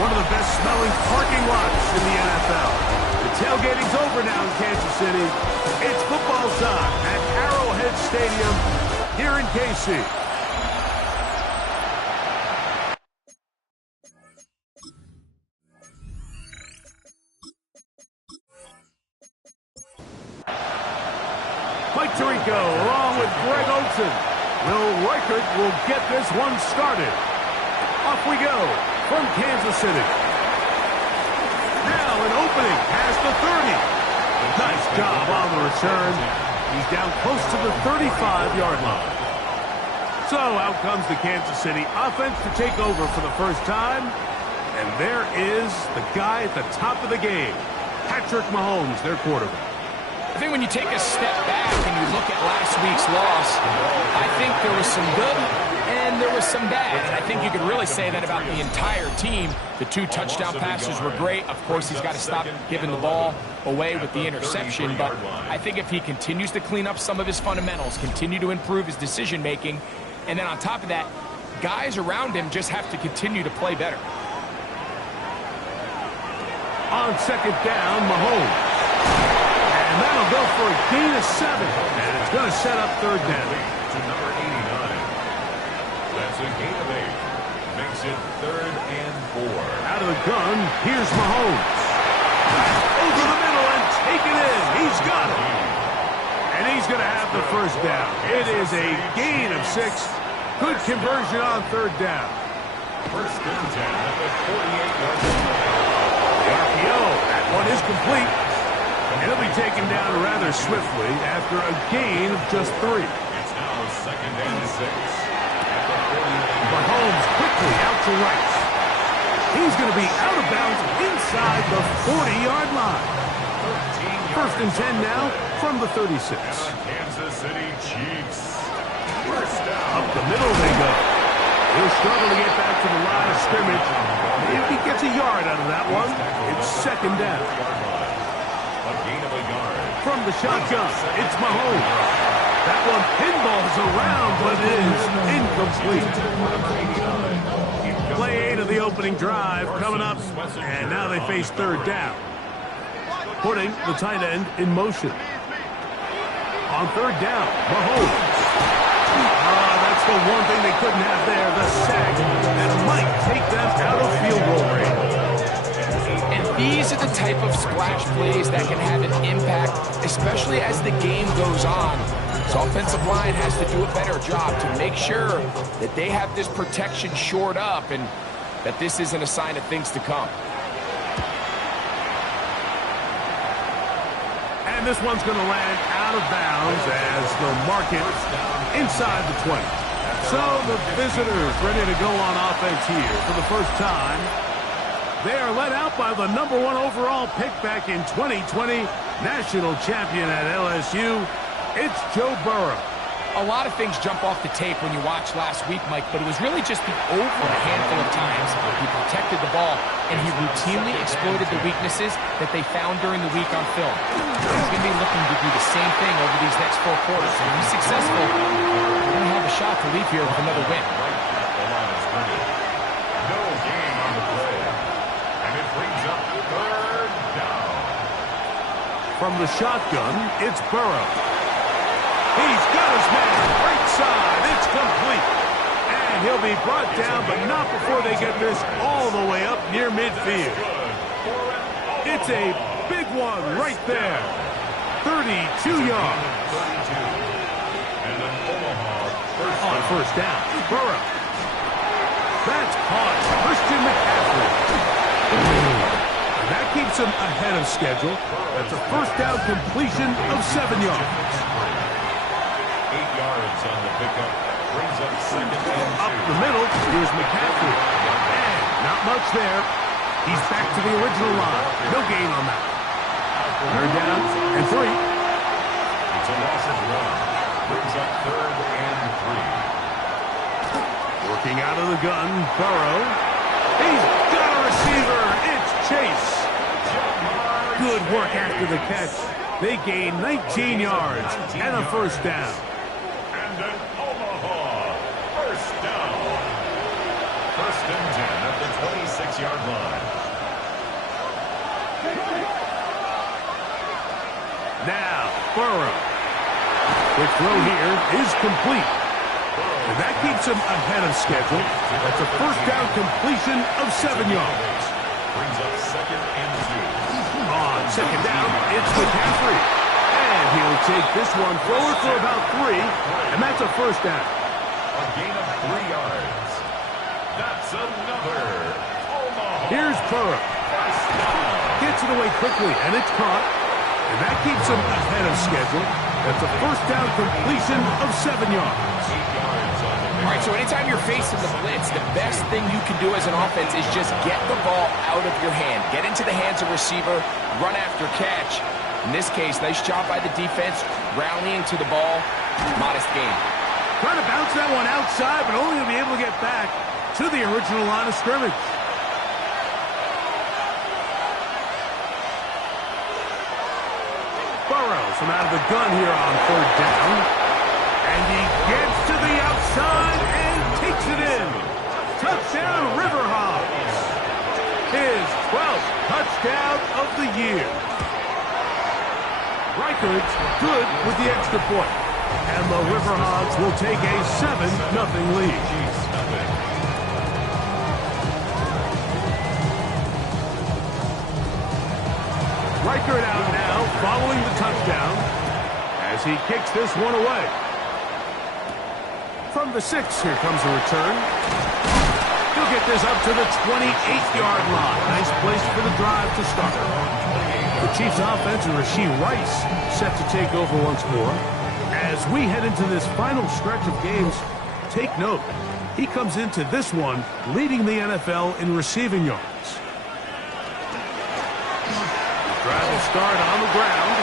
One of the best smelling parking lots in the NFL. The tailgating's over now in Kansas City. It's football time at Arrowhead Stadium here in KC. Mike Tirico along with Greg Olsen. Will Reichert will get this one started. Off we go from Kansas City. Now an opening past the 30. Nice job on the return. He's down close to the 35-yard line. So out comes the Kansas City offense to take over for the first time. And there is the guy at the top of the game, Patrick Mahomes, their quarterback. I think when you take a step back and you look at last week's loss, I think there was some good and there was some bad. And I think you could really say that about the entire team. The 2 touchdown passes were great. Of course, he's got to stop giving the ball away with the interception. But I think if he continues to clean up some of his fundamentals, continue to improve his decision-making, and then on top of that, guys around him just have to continue to play better. On second down, Mahomes. And that'll go for a gain of 7. And it's going to set up third down. To number 89. That's a gain of 8. Makes it 3rd and 4. Out of the gun, here's Mahomes. Over the middle and take it in. He's got it. And he's going to have the first down. It is a gain of 6. Good conversion on third down. First and 10 at the 48-yard line. The RPO, that one is complete. And he'll be taken down rather swiftly after a gain of just 3. It's now 2nd and 6 at the 48. Mahomes quickly out to right. He's going to be out of bounds inside the 40-yard line. First and 10 now from the 36. Kansas City Chiefs. First down. Up the middle they go. He'll struggle to get back to the line of scrimmage. If he gets a yard out of that one, it's second down. A gain of a yard. From the shotgun, it's Mahomes. That one pinballs around, but is incomplete. Play 8 of the opening drive coming up, and now they face third down. Putting the tight end in motion. On third down, Mahomes. That's the one thing they couldn't have there, the sack that might take them out of field goal range. And these are the type of splash plays that can have an impact, especially as the game goes on. So offensive line has to do a better job to make sure that they have this protection shored up and that this isn't a sign of things to come. And this one's going to land out of bounds as they'll mark it inside the 20. So the visitors ready to go on offense here for the first time. They are led out by the #1 overall pick back in 2020, national champion at LSU. It's Joe Burrow. A lot of things jump off the tape when you watch last week, Mike, but it was really just the over a handful of times he protected the ball, and he routinely exploited the weaknesses that they found during the week on film. He's going to be looking to do the same thing over these next 4 quarters. If he's successful, he's going to have a shot to leave here with another win. No gain on the play, and it brings up third down. From the shotgun, it's Burrow. He's got his man right side. It's complete. And he'll be brought down, but not before they get this all the way up near midfield. It's a big one right there. 32 yards. On first down, Burrow. That's caught. Christian McCaffrey. That keeps him ahead of schedule. That's a first down completion of 7 yards. 8 yards on the pickup. Brings up 2nd and 2. Up the middle, here's McCaffrey. And not much there. He's back to the original line. No gain on that. Third down and 3. It's a loss of 1. Brings up 3rd and 3. Working out of the gun, Burrow. He's got a receiver. It's Chase. Good work after the catch. They gain 19 yards and a first down. And an Omaha first down. First and 10 at the 26-yard line. Now, Burrow. The throw here is complete. And that keeps him ahead of schedule. That's a first down completion of 7 yards. Brings up 2nd and 2. On 2nd down, it's McCaffrey. And he'll take this one forward for about 3. And that's a first down. A gain of 3 yards. That's another. Here's Burrow. Gets it away quickly, and it's caught. And that keeps him ahead of schedule. That's a first down completion of 7 yards. All right, so anytime you're facing the blitz, the best thing you can do as an offense is just get the ball out of your hand. Get into the hands of receiver, run after catch. In this case, nice job by the defense, rallying to the ball. Modest gain. Trying to bounce that one outside, but only to be able to get back to the original line of scrimmage. Burrows from out of the gun here on 3rd down. And he gets to the outside and takes it in. Touchdown, River Hogs. His 12th touchdown of the year. Reichardt's good with the extra point. And the River Hogs will take a 7-0 lead. Reichard out now, following the touchdown, as he kicks this one away. From the 6, here comes a return. He'll get this up to the 28-yard line. Nice place for the drive to start. The Chiefs offense and Rashee Rice set to take over once more. As we head into this final stretch of games, take note, he comes into this one leading the NFL in receiving yards. The drive will start on the ground,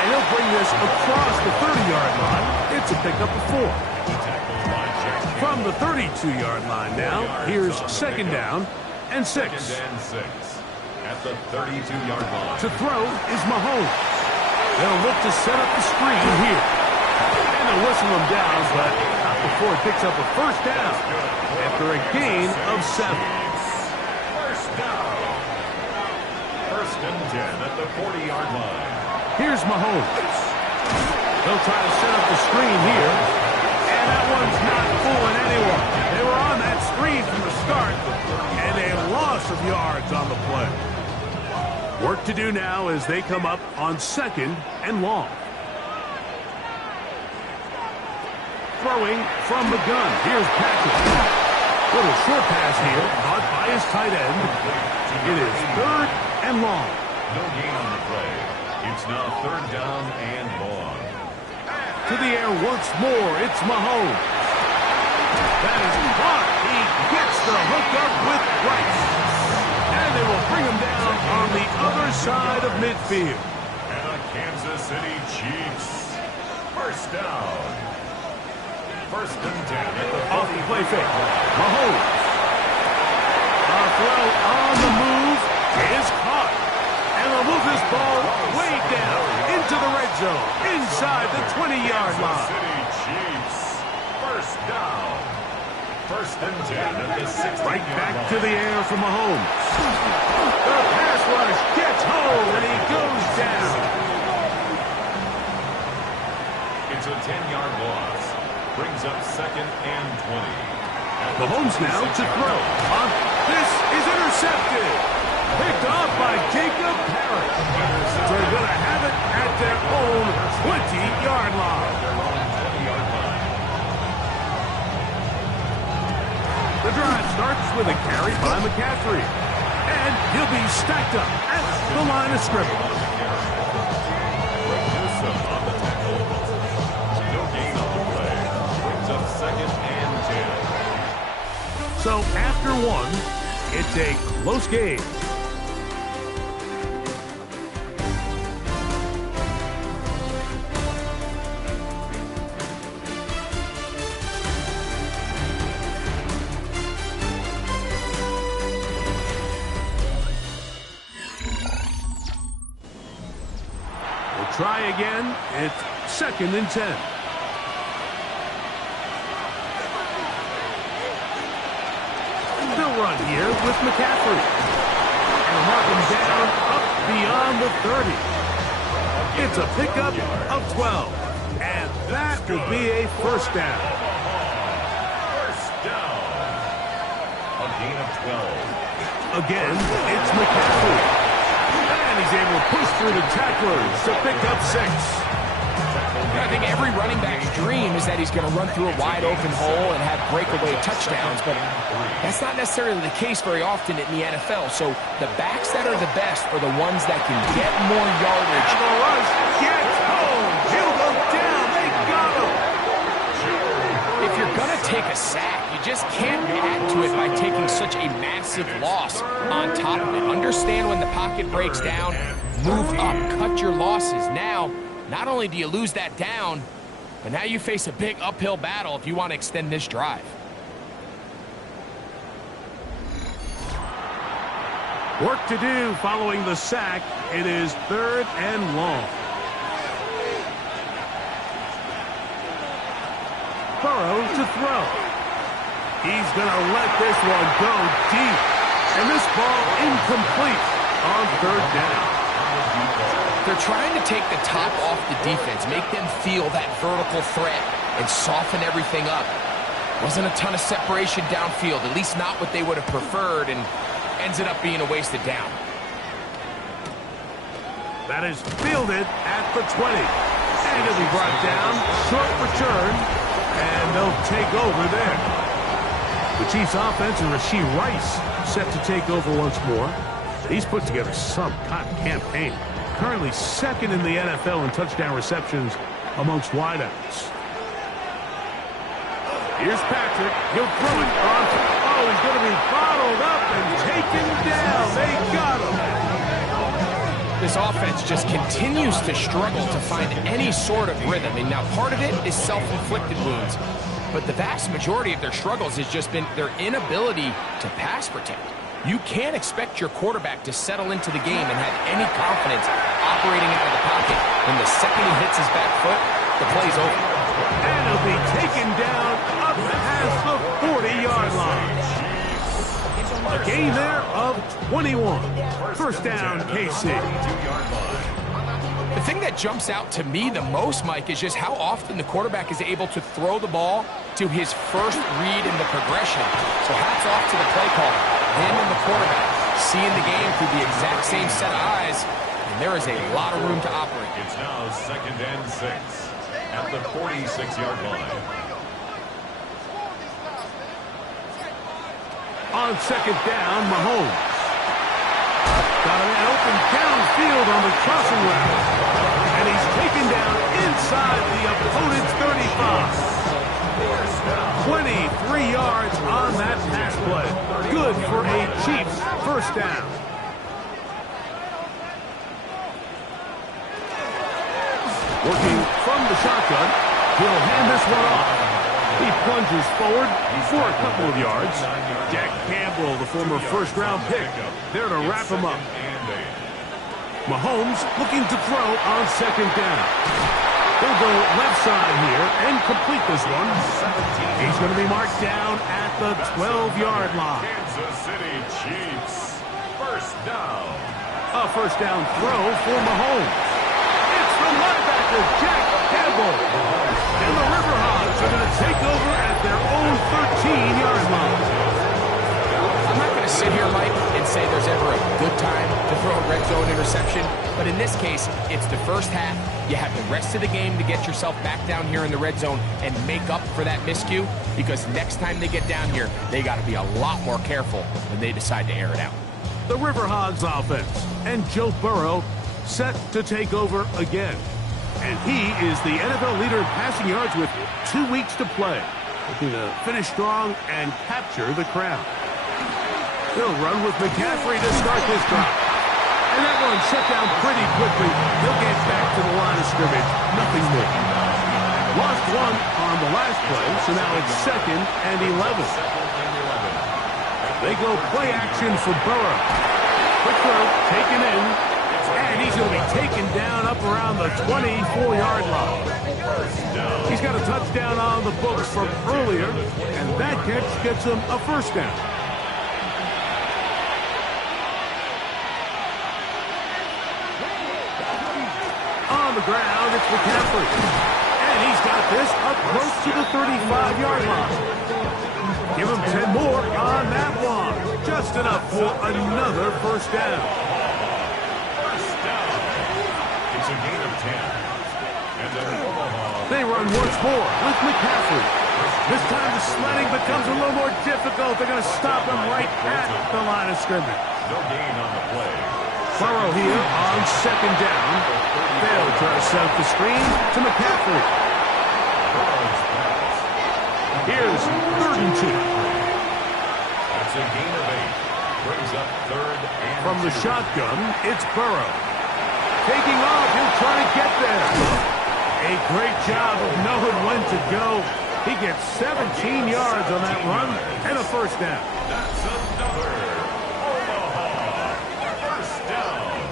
and he'll bring this across the 30-yard line. It's a pickup of 4. From the 32-yard line now, here's 2nd down and 6. 2nd and 6 at the 32-yard line. To throw is Mahomes. They'll look to set up the screen here. And they'll whistle him down, but not before it picks up a first down after a gain of 7. First down. 1st and 10 at the 40-yard line. Here's Mahomes. They'll try to set up the screen here. And that one's not fooling anyone. They were on that screen from the start, and a loss of yards on the play. Work to do now as they come up on 2nd and long. Throwing from the gun. Here's Patrick. Little short pass here, caught by his tight end. It is 3rd and long. No gain on the play. It's now 3rd down and long. To the air once more, it's Mahomes. That is caught. He gets the hook up with Rice. And they will bring him down on the other side of midfield. And the Kansas City Chiefs. First down. 1st and 10 at the Off the play fake. Mahomes. A throw on the move is caught. And they'll move this ball way down into the red zone, inside the 20-yard line. City Chiefs. First down. 1st and 10 at the 60-yard Right back line. to the air from Mahomes. The pass rush gets home, and he goes down. It's a 10-yard loss. Brings up 2nd and 20. Mahomes now to throw. This is intercepted. Picked off by Jacob Parrish. They're going to have it at their own 20-yard line. The drive starts with a carry by McCaffrey. And he'll be stacked up at the line of scrimmage. Newsome on the tackle. No gain on the play. Brings up 2nd and 10. So after one, it's a close game. Try again. It's 2nd and 10. They'll run here with McCaffrey. And mark him down up beyond the 30. It's a pickup of 12. And that will be a first down. First down. A gain of 12. Again, it's McCaffrey. And he's able to push through the tacklers to pick up 6. I think every running back's dream is that he's going to run through a wide open hole and have breakaway touchdowns, but that's not necessarily the case very often in the NFL. So the backs that are the best are the ones that can get more yardage. And the rush gets home. He'll go down. They got him. If you're going to take a sack, you just can't add to it by taking such a massive loss on top of it. Understand when the pocket breaks down, move up, cut your losses. Now, not only do you lose that down, but now you face a big uphill battle if you want to extend this drive. Work to do following the sack. It is 3rd and long. Burrow to throw. He's going to let this one go deep. And this ball incomplete on 3rd down. They're trying to take the top off the defense, make them feel that vertical threat, and soften everything up. Wasn't a ton of separation downfield, at least not what they would have preferred, and ends it up being a wasted down. That is fielded at the 20. And it'll be brought down, short return, and they'll take over there. The Chiefs offense and Rashee Rice set to take over once more. He's put together some kind of campaign. Currently 2nd in the NFL in touchdown receptions amongst wideouts. Here's Patrick. He'll throw it on. Oh, he's going to be bottled up and taken down. They got him. This offense just continues to struggle to find any sort of rhythm. And now part of it is self-inflicted wounds. But the vast majority of their struggles has just been their inability to pass protect. You can't expect your quarterback to settle into the game and have any confidence operating out of the pocket. When the second he hits his back foot, the play's over. And he'll be taken down up past the 40-yard line. A gain there of 21. First down, KC. The thing that jumps out to me the most, Mike, is just how often the quarterback is able to throw the ball to his first read in the progression. So hats off to the play caller. Him and the quarterback seeing the game through the exact same set of eyes, and there is a lot of room to operate. It's now 2nd and 6 at the 46-yard line. On 2nd down, Mahomes. Got a man open downfield on the crossing route. And he's taken down inside the opponent's 35. 23 yards on that pass play. Good for a Chiefs first down. Working from the shotgun, he'll hand this one off. He plunges forward for a couple of yards. Jack Campbell, the former first-round pick, there to wrap him up. Mahomes looking to throw on 2nd down. He'll go left side here and complete this one. He's going to be marked down at the 12-yard line. Kansas City Chiefs. First down. A first down throw for Mahomes. It's the linebacker, Jack Campbell. And the River Hogs are going to take over at their own 13-yard line. I'm not going to sit here, Mike, and say there's ever a good time to throw a red zone interception, but in this case, it's the first half. You have the rest of the game to get yourself back down here in the red zone and make up for that miscue, because next time they get down here, they got to be a lot more careful when they decide to air it out. The River Hogs offense and Joe Burrow set to take over again. And he is the NFL leader in passing yards with 2 weeks to play. Looking to finish strong and capture the crown. He'll run with McCaffrey to start this drive. And that one shut down pretty quickly. He'll get back to the line of scrimmage. Nothing more. Lost one on the last play, so now it's 2nd and 11. They go play action for Burrow. Quick throw, taken in. And he's going to be taken down up around the 24-yard line. He's got a touchdown on the books from earlier, and that catch gets him a first down. On the ground, it's McCaffrey. And he's got this up close to the 35-yard line. Give him 10 more on that one. Just enough for another first down. First down. It's a gain of 10. And then Omaha. They run once more with McCaffrey. This time the sledding becomes a little more difficult. They're going to stop him right at the line of scrimmage. No gain on the play. Burrow here on second down. They'll try to set up the screen to McCaffrey. Here's 3rd and 2. That's a gain of 8. Brings up 3rd and From the 2. shotgun, it's Burrow. Taking off, he'll try to get there. A great job of knowing when to go. He gets 17 yards on that run and a first down. That's another Omaha first down.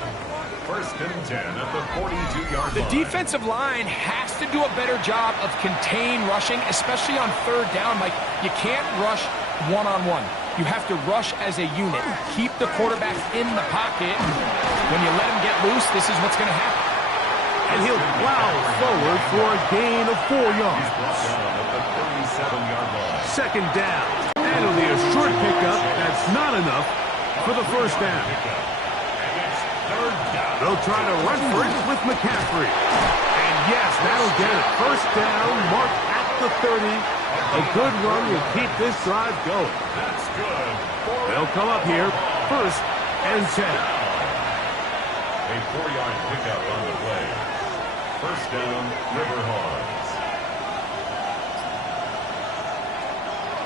1st and 10 at the 42-yard line. The defensive line has to do a better job of contain rushing, especially on 3rd down. Like, you can't rush one-on-one. You have to rush as a unit. Keep the quarterback in the pocket. When you let him get loose, this is what's going to happen. And he'll plow forward for a gain of 4 yards. Down at the 37-yard line. Second down. And it'll be a short pickup. That's not enough for the first down. And it's 3rd down. They'll try to run for it with McCaffrey. And yes, that'll get it. First down, marked at the 30. A good run will keep this drive going. That's good. They'll come up here, 1st and 10. A 4-yard pickup on the play. First down, River Hogs.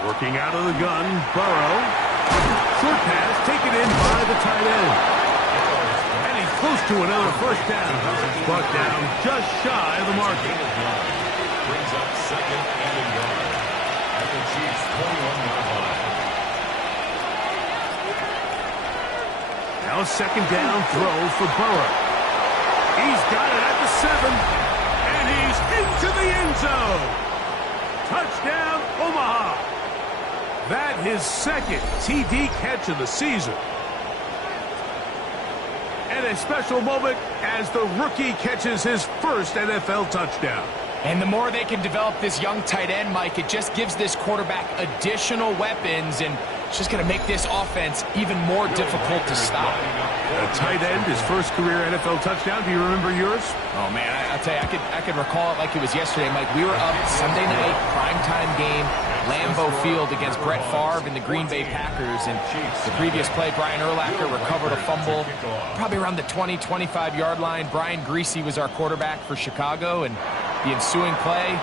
Working out of the gun, Burrow. Short pass taken in by the tight end. And he's close to another first down. Brought down just shy of the mark. Brings up 2nd and a yard at the Chiefs' 21-yard line. Now a second down throw for Burrow. He's got it at the 7. And he's into the end zone. Touchdown, Omaha. That his 2nd TD catch of the season. And a special moment as the rookie catches his first NFL touchdown. And the more they can develop this young tight end, Mike, it just gives this quarterback additional weapons, and it's just going to make this offense even more difficult to stop. A tight end, his first career NFL touchdown. Do you remember yours? Oh, man, I'll tell you, I could recall it like it was yesterday, Mike. We were up Sunday night, primetime game, Lambeau Field against Brett Favre and the Green Bay Packers. And the previous play, Brian Urlacher recovered a fumble probably around the 20, 25-yard line. Brian Greasy was our quarterback for Chicago, and the ensuing play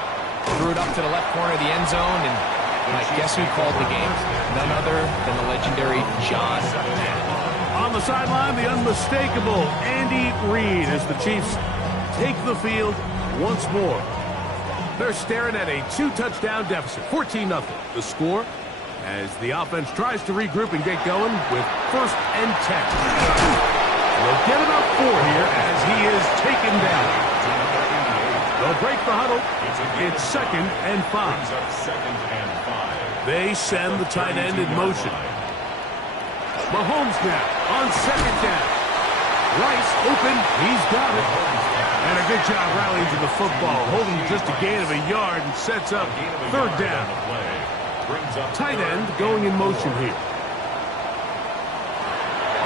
threw it up to the left corner of the end zone. And Mike, guess who called the game? None other than the legendary John Madden. On the sideline, the unmistakable Andy Reid as the Chiefs take the field once more. They're staring at a 2-touchdown deficit, 14-0. The score as the offense tries to regroup and get going with 1st and 10. They'll get about 4 here as he is taken down. They'll break the huddle. It's 2nd and 5. They send the tight end in motion. Mahomes now on 2nd down. Rice open. He's got it. And a good job rallying to the football, holding just a gain of a yard and sets up 3rd down. Tight end going in motion here.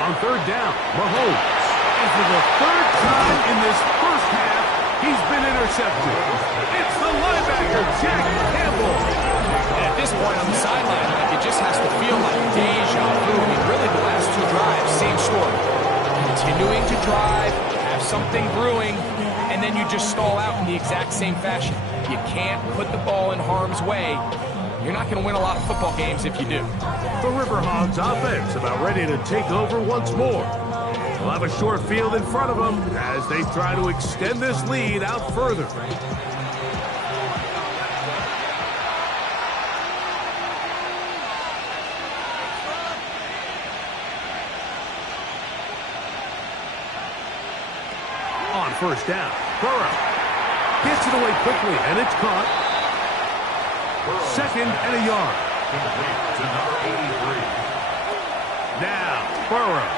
On 3rd down, Mahomes. And for the 3rd time in this first half, he's been intercepted. It's the linebacker, Jack Campbell. And at this point on the sideline, like, it just has to feel like deja vu. I mean, really, the last 2 drives, same story. Continuing to drive, have something brewing, and then you just stall out in the exact same fashion. You can't put the ball in harm's way. You're not going to win a lot of football games if you do. The River Hogs offense about ready to take over once more. They'll have a short field in front of them as they try to extend this lead out further. On 1st down, Burrow gets it away quickly, and it's caught. 2nd and a yard. Complete to number 83. Now, Burrow.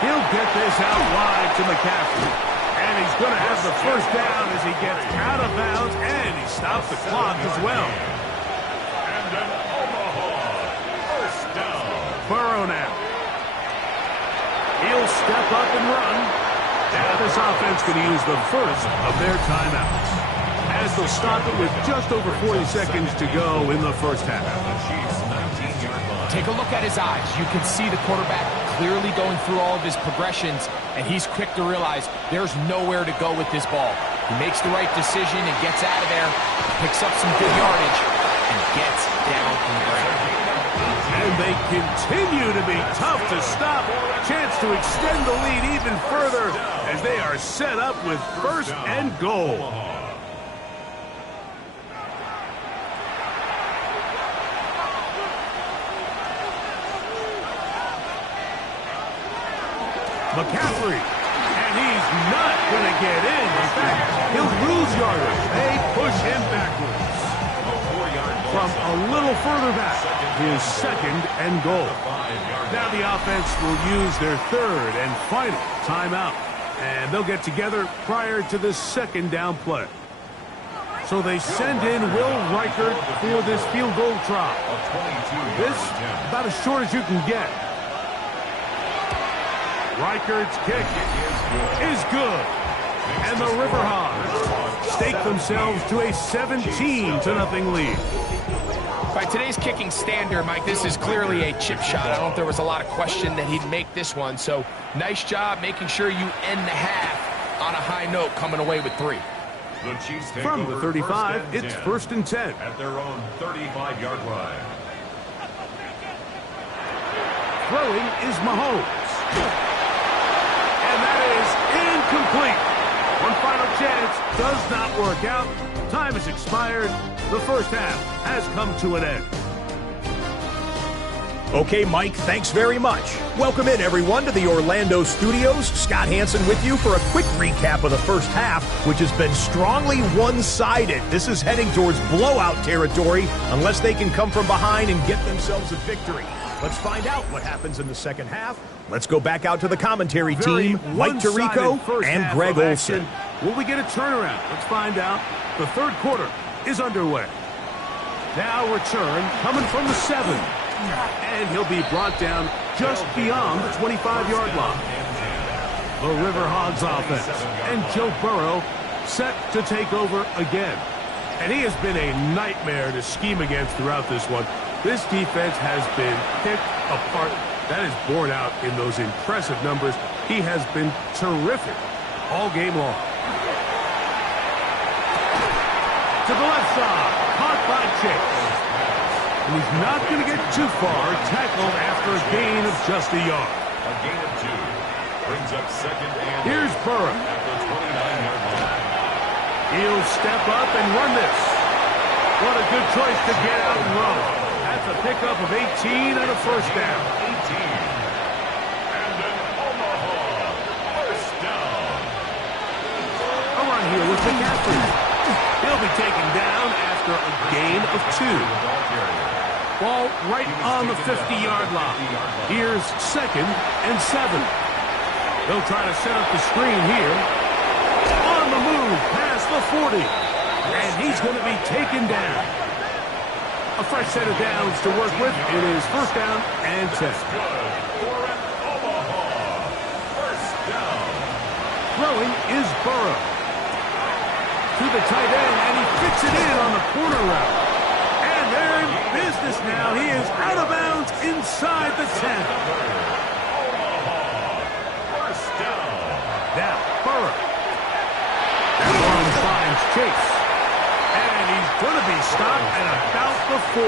He'll get this out wide to McCaffrey. And he's going to have the first down as he gets out of bounds, and he stops the clock as well. And an Omaha first down. Burrow now. He'll step up and run. Now this offense going to use the first of their timeouts, as they'll stop it with just over 40 seconds to go in the first half. The Chiefs' 19-yard line. Take a look at his eyes. You can see the quarterback clearly going through all of his progressions, and he's quick to realize there's nowhere to go with this ball. He makes the right decision and gets out of there, picks up some good yardage, and gets down on the ground. And they continue to be tough to stop. Chance to extend the lead even further as they are set up with first and goal. McCaffrey, and he's not going to get in. In fact, he'll lose yardage. They push him backwards. From a little further back, his second and goal. Now the offense will use their third and final timeout, and they'll get together prior to the second down play. So they send in Will Reichert for this field goal try. This about as short as you can get. Reichert's kick is good. And the River Hogs stake themselves to a 17-0 lead. By today's kicking standard, Mike, this is clearly a chip shot. I don't know if there was a lot of question that he'd make this one. So nice job making sure you end the half on a high note, coming away with 3. The Chiefs take From the over 35, it's 1st and 10. at their own 35-yard line. Throwing is Mahomes. And that is incomplete. One final chance does not work out. Time has expired. The first half has come to an end. Okay, Mike, thanks very much. Welcome in, everyone, to the Orlando studios. Scott Hansen with you for a quick recap of the first half, which has been strongly one-sided. This is heading towards blowout territory unless they can come from behind and get themselves a victory. Let's find out what happens in the second half. Let's go back out to the commentary team, Mike Tirico and Greg Olson. Will we get a turnaround? Let's find out. The third quarter is underway. Now return coming from the 7. And he'll be brought down just beyond the 25-yard line. The River Hogs offense and Joe Burrow set to take over again. And he has been a nightmare to scheme against throughout this one. This defense has been picked apart. That is borne out in those impressive numbers. He has been terrific all game long. To the left side, caught by Chase. And he's not going to get too far, tackled after a gain of just a yard. A gain of 2 brings up second and Here's Burrow. at the 29-yard line. He'll step up and run this. What a good choice to get out and run. That's a pickup of 18 and a first down. 18. And an Omaha first down. A run here with McCaffrey. He'll be taken down after a gain of 2. Ball right on the 50-yard line. Here's second and 7. They'll try to set up the screen here. On the move past the 40. And he's going to be taken down. A fresh set of downs to work with. It is first down and 10. Throwing is Burrow. To the tight end, and he fits it in on the corner route. And they're in business now. He is out of bounds inside the 10. Now, Burrow. That one finds Chase. And he's going to be stopped at about the 4.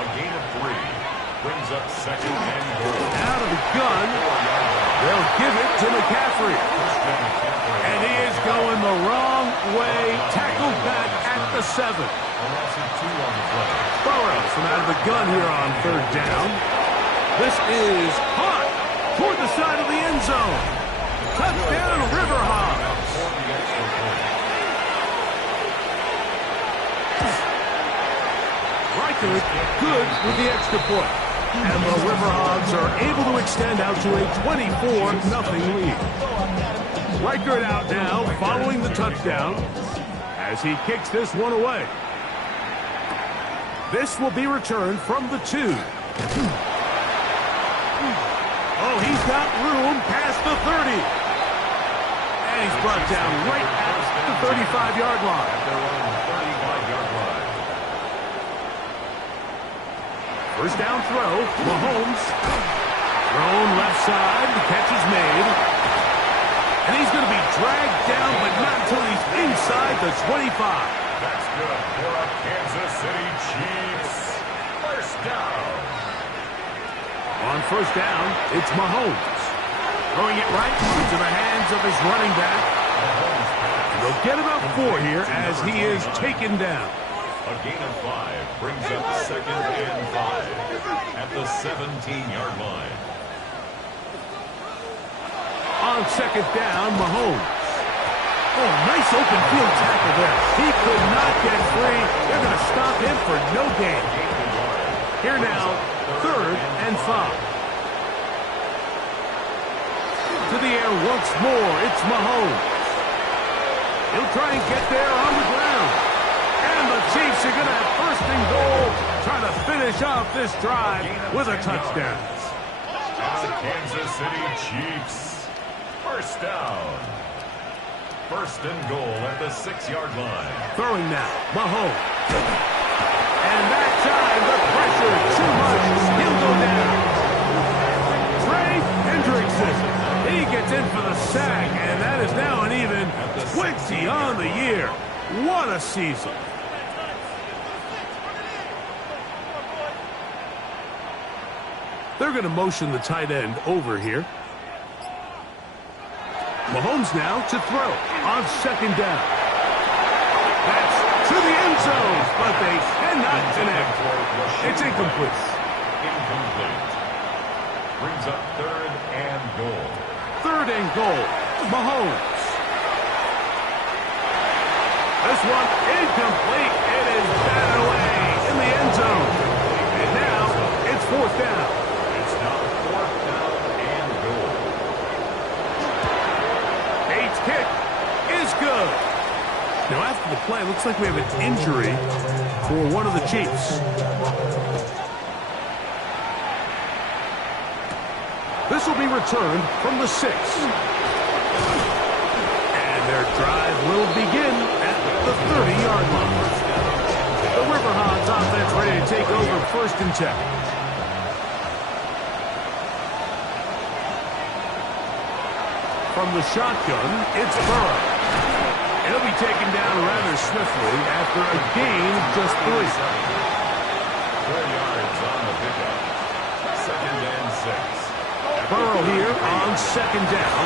A gain of 3 brings up second and goal. Out of the gun. They'll give it to McCaffrey. And he is going the wrong way. Tackled back at the 7. Burrow from out of the gun here on third down. This is caught toward the side of the end zone. Touchdown, River Hogs. Reichert good with the extra point. And the River Hogs are able to extend out to a 24-0 lead. Reichert out now, following the touchdown, as he kicks this one away. This will be returned from the 2. Oh, he's got room past the 30. And he's brought down right at the 35-yard line. First down throw, Mahomes. Thrown left side, the catch is made. And he's going to be dragged down, but not until he's inside the 25. That's good for a Kansas City Chiefs. First down. On first down, it's Mahomes. Throwing it right into the hands of his running back. And they'll get about 4 here as he is taken down. A gain of 5 brings up 2nd and 5 at the 17-yard line. On second down, Mahomes. Oh, nice open field tackle there. He could not get free. They're going to stop him for no gain. Here now, 3rd and 5. To the air once more, it's Mahomes. He'll try and get there on the ground. And the Chiefs are going to have 1st and goal, trying to finish off this drive with a touchdown. And the Kansas City Chiefs. First down. 1st and goal at the 6-yard line. Throwing now, Mahomes. And that time, the pressure too much. He'll go down. Trey Hendrickson. He gets in for the sack, and that is now an even 20 on the year. What a season. They're going to motion the tight end over here. Mahomes now to throw on second down. That's to the end zone, but they cannot connect. It's incomplete. Incomplete. Brings up 3rd and goal. 3rd and goal. Mahomes. This one incomplete. It is batted away in the end zone. And now it's 4th down. It's now 4th down and goal. Bates' kick is good. Now after the play, it looks like we have an injury for one of the Chiefs. This will be returned from the 6. And their drive will begin at the 30-yard line. The River Hogs offense ready to take over 1st and 10. From the shotgun, it's Burrow. He'll be taken down rather swiftly after a gain of just 3. 4 yards on the pickup. 2nd and 6. Burrow here on second down.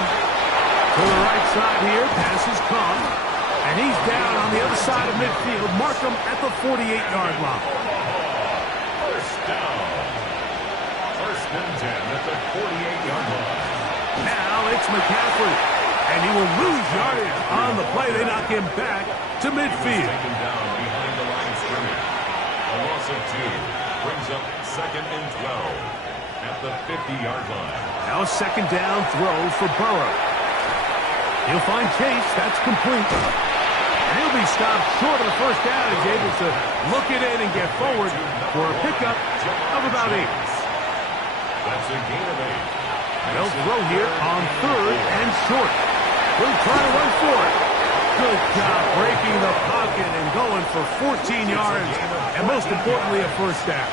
To the right side here, pass is caught. And he's down on the other side of midfield. Mark him at the 48-yard line. First down. 1st and 10 at the 48-yard line. Now it's McCaffrey. And he will lose yardage on the play. They knock him back to midfield. Taken down behind the line of scrimmage. A loss of 2 brings up 2nd and 12 at the 50-yard line. Now a second down throw for Burrow. He'll find Chase. That's complete. And he'll be stopped short of the 1st down. He's able to look it in and get forward for a pickup of about 8. That's a gain of 8. They'll throw here on 3rd and short. He'll try to run for it. Good job breaking the pocket and going for 14 yards. And most importantly, a 1st down.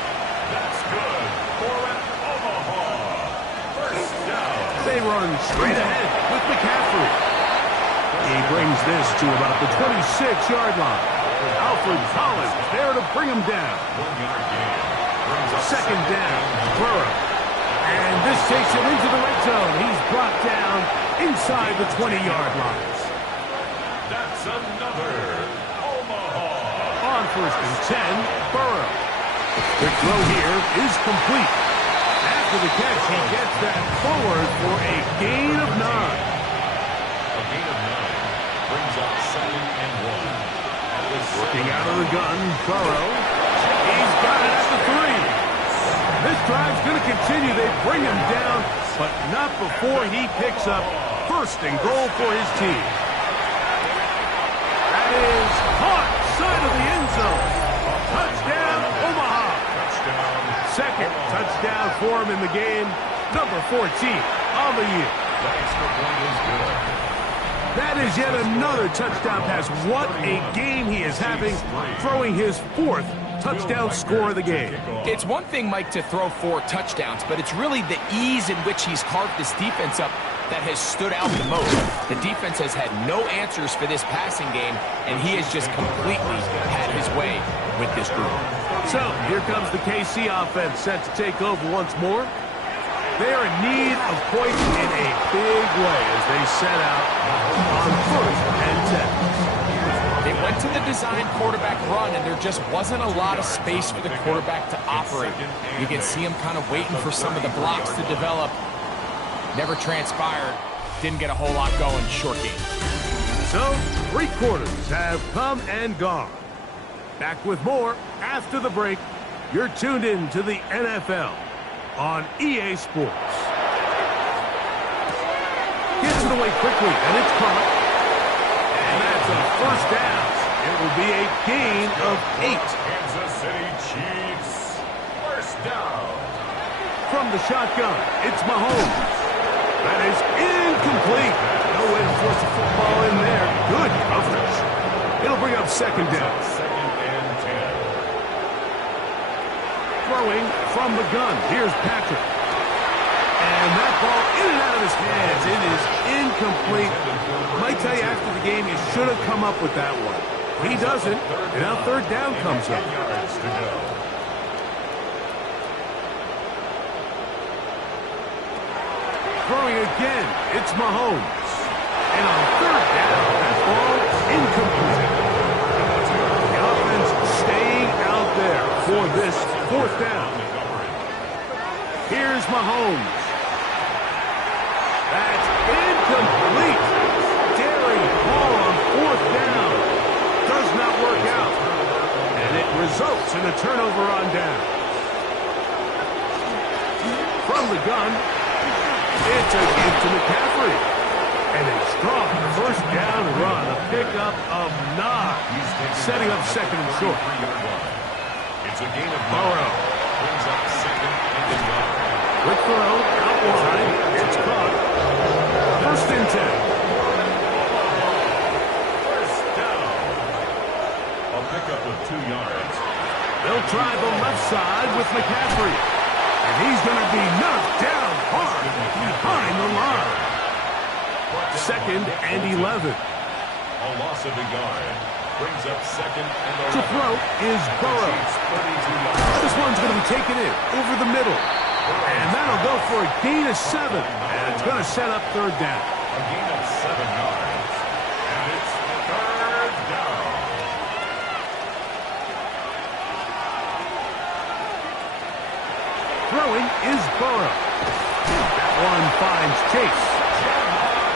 That's good for an Omaha. 1st down. They run straight ahead with McCaffrey. He brings this to about the 26-yard line. Alfred Collins there to bring him down. 1-yard gain. Brings up 2nd down, Burrow. And this takes him into the red zone. He's brought down inside the 20-yard line. That's another Omaha. On 1st and 10, Burrow. The throw here is complete. After the catch, he gets that forward for a gain of 9. A gain of 9 brings up 2nd and 1. Working out of the gun, Burrow. He's got it at the 3. This drive's going to continue. They bring him down, but not before he picks up first and goal for his team. That is caught side of the end zone. Touchdown, Omaha. Second touchdown for him in the game. Number 14 on the year. That is yet another touchdown pass. What a game he is having, throwing his fourth touchdown score of the game. It's one thing, Mike, to throw 4 touchdowns, but it's really the ease in which he's carved this defense up that has stood out the most. The defense has had no answers for this passing game, and he has just completely had his way with this group. So, here comes the KC offense set to take over once more. They are in need of points in a big way as they set out on first and 10. They went to the design quarterback run, and there just wasn't a lot of space for the quarterback to operate. You can see him kind of waiting for some of the blocks to develop. Never transpired. Didn't get a whole lot going short game. So, 3 quarters have come and gone. Back with more after the break. You're tuned in to the NFL on EA Sports. Gets it away quickly, and it's caught. And that's a first down. It will be a gain of 8. Kansas City Chiefs. First down. From the shotgun, it's Mahomes. That is incomplete. No way to force the football in there. Good coverage. It'll bring up second down. Second and 10. Throwing from the gun. Here's Patrick. And that ball in and out of his hands. It is incomplete. Might tell you after the game, you should have come up with that one. He doesn't. And now third down comes up. Yards to go. Throwing again. It's Mahomes. And on third down, that ball incomplete. The offense staying out there for this fourth down. Here's Mahomes. That's incomplete. Daring ball on fourth down. Does not work out. And it results in a turnover on down. From the gun, it's a give to McCaffrey. And a strong first down run. A pickup of 9. Setting up second and short. It's a gain of Burrow. Brings up second and 1. Quick throw, out wide. It's caught. First and 10. First down. A pickup of 2 yards. They'll try the left side with McCaffrey. And he's going to be knocked down hard behind the line. Second and 11. A loss of a yard. Brings up second and 11. To throw is Burrow. This one's going to be taken in over the middle. And that'll go for a gain of 7. And it's going to set up third down. A gain of 7 yards. And it's third down. Throwing is Burrow. That one finds Chase.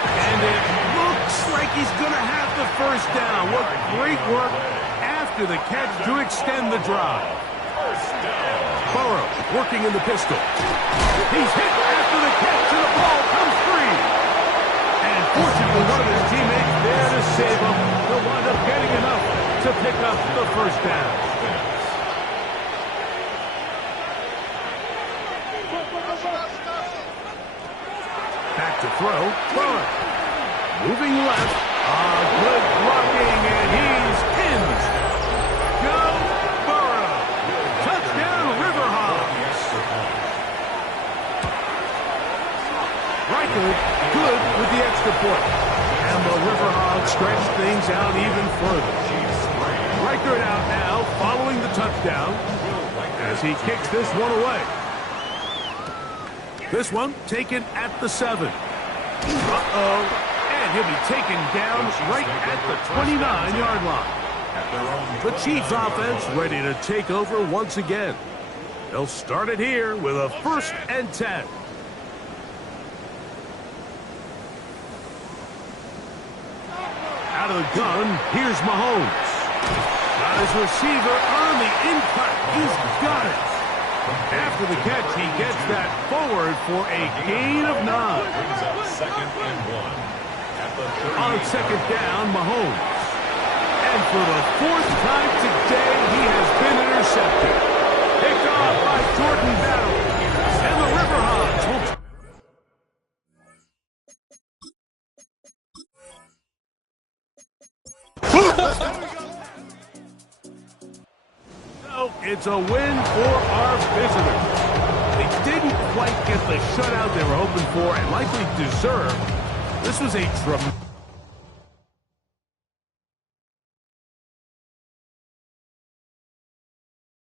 And it looks like he's going to have the first down. What great work after the catch to extend the drive. First down. Burrow working in the pistol. He's hit after the catch, and the ball comes free. And fortunately, one of his teammates there to save him. He'll wind up getting enough to pick up the first down. Back to throw. Burrow. Moving left. Good blocking, and he's hinged. Go Burrow. Touchdown, River Hogs. Reichel good with the extra point. And the River Hogs stretch things out even further. Reichel out now following the touchdown as he kicks this one away. This one taken at the 7. Uh-oh. And he'll be taken down right at the 29-yard line. The Chiefs offense ready to take over once again. They'll start it here with a first and 10. Out of the gun, here's Mahomes. Got his receiver on the impact. He's got it. After the catch, he gets that forward for a gain of 9. Brings up 2nd and 1. At the 30. On 2nd down, Mahomes. And for the 4th time today, he has been intercepted. Picked off by Jordan Battle. And the River Hogs will... So it's a win for our visitors. They didn't quite get the shutout they were hoping for and likely deserved. This was a tremendous...